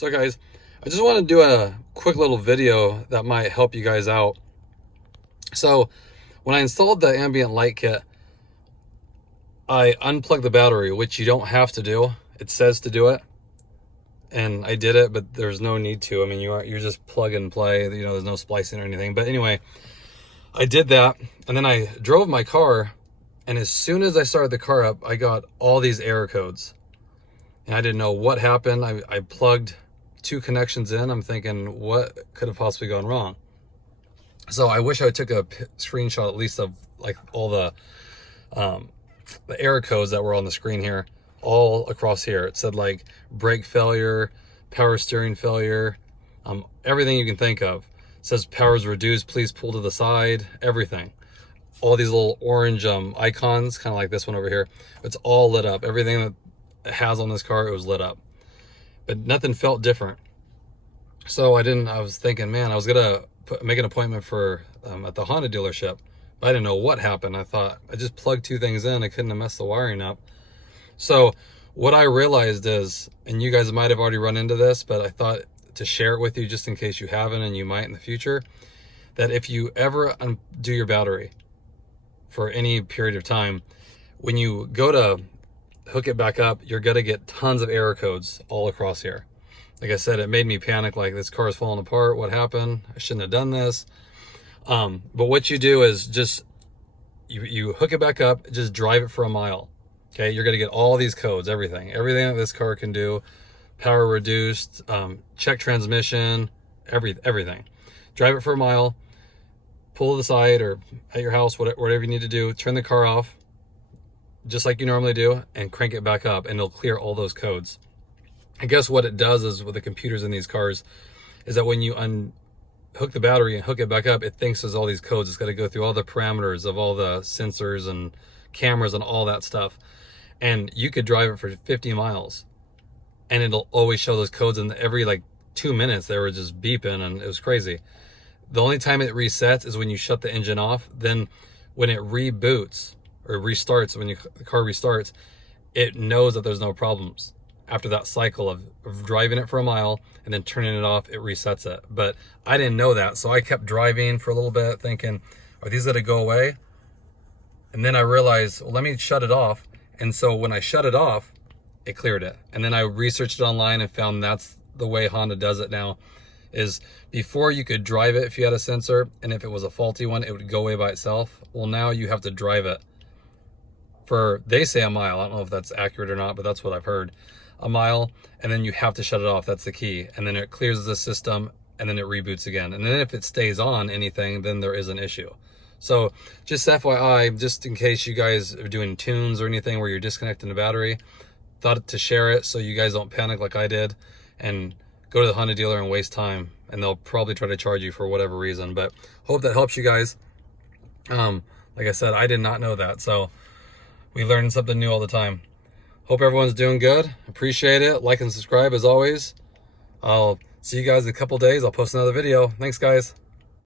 So guys, I just want to do a quick little video that might help you guys out. So when I installed the ambient light kit, I unplugged the battery, which you don't have to do. It says to do it, and I did it, but there's no need to. I mean, you're just plug and play, you know, there's no splicing or anything. But anyway, I did that, and then I drove my car, and as soon as I started the car up, I got all these error codes. And I didn't know what happened. I plugged 2 connections in. I'm thinking, what could have possibly gone wrong? So I wish I took a screenshot at least of like all the error codes that were on the screen here, all across here. It said like brake failure, power steering failure, everything you can think of. It says power's reduced, please pull to the side, everything. All these little orange icons, kind of like this one over here. It's all lit up. Everything that it has on this car, it was lit up. But nothing felt different. So I was thinking, man, I was gonna make an appointment for at the Honda dealership. But I didn't know what happened. I thought I just plugged 2 things in. I couldn't have messed the wiring up. So what I realized is, and you guys might have already run into this, but I thought to share it with you just in case you haven't and you might in the future, that if you ever undo your battery for any period of time, when you go to hook it back up, you're gonna get tons of error codes all across here. Like I said, it made me panic, like this car is falling apart. What happened? I shouldn't have done this. But what you do is just, you hook it back up, just drive it for a mile. Okay, you're gonna get all these codes, everything that this car can do, power reduced, check transmission, everything. Drive it for a mile, pull to the side or at your house, whatever you need to do, turn the car off, just like you normally do, and crank it back up, and it'll clear all those codes. I guess what it does is, with the computers in these cars, is that when you unhook the battery and hook it back up, it thinks there's all these codes. It's got to go through all the parameters of all the sensors and cameras and all that stuff. And you could drive it for 50 miles and it'll always show those codes, and every like 2 minutes they were just beeping, and it was crazy. The only time it resets is when you shut the engine off. Then when it reboots or restarts, when the car restarts, it knows that there's no problems. After that cycle of driving it for a mile and then turning it off, it resets it. But I didn't know that, so I kept driving for a little bit thinking, are these gonna go away? And then I realized, well, let me shut it off. And so when I shut it off, it cleared it. And then I researched it online and found that's the way Honda does it now. Is before you could drive it if you had a sensor, and if it was a faulty one, it would go away by itself. Well, now you have to drive it for, they say, a mile. I don't know if that's accurate or not, but that's what I've heard. A mile, and then you have to shut it off. That's the key. And then it clears the system, and then it reboots again. And then if it stays on anything, then there is an issue. So just FYI, just in case you guys are doing tunes or anything where you're disconnecting the battery, thought to share it so you guys don't panic like I did and go to the Honda dealer and waste time, and they'll probably try to charge you for whatever reason. But hope that helps you guys. Like I said, I did not know that, so we learn something new all the time. Hope everyone's doing good. Appreciate it. Like and subscribe as always. I'll see you guys in a couple days. I'll post another video. Thanks, guys.